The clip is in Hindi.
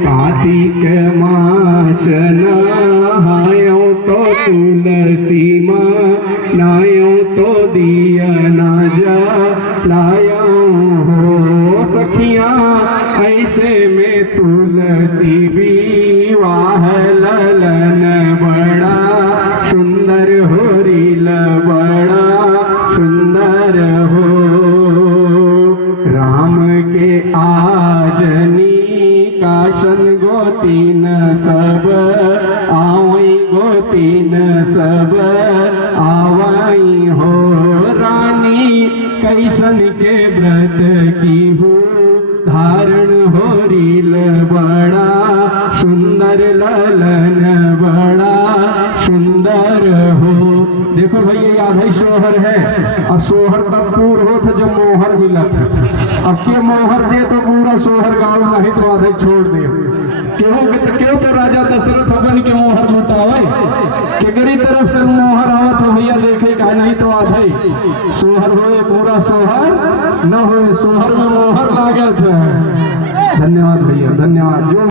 कार्तिक मास नहायो तो तुलसी माँ नायो तो दिया ना जा लाया हो सखियाँ ऐसे में तुलसी विवाह ललन बड़ा सुंदर हो रील बड़ा सुंदर हो। राम के आजनी काशन गोतीन सब आवई गोतीन सब आवई हो। रानी कैसन के व्रत की हो धारण हो रील बड़ा सुंदर ललन बड़ा सुंदर हो। देखो भैया याद है सोहर है और सोहर तब पूर हो था जब मोहर मिलत है। अब के मोहर दे तो पूरा सोहर गाँव नहीं तो आधे छोड़ दे। क्यों तो राजा दशरथ अपन के मोहर लुटावे केकरी तरफ से मोहर आवत हो भैया देखे का नहीं तो आधे सोहर होए पूरा सोहर न होए सोहर में मोहर लागत है। धन्यवाद भैया धन्यवाद। जो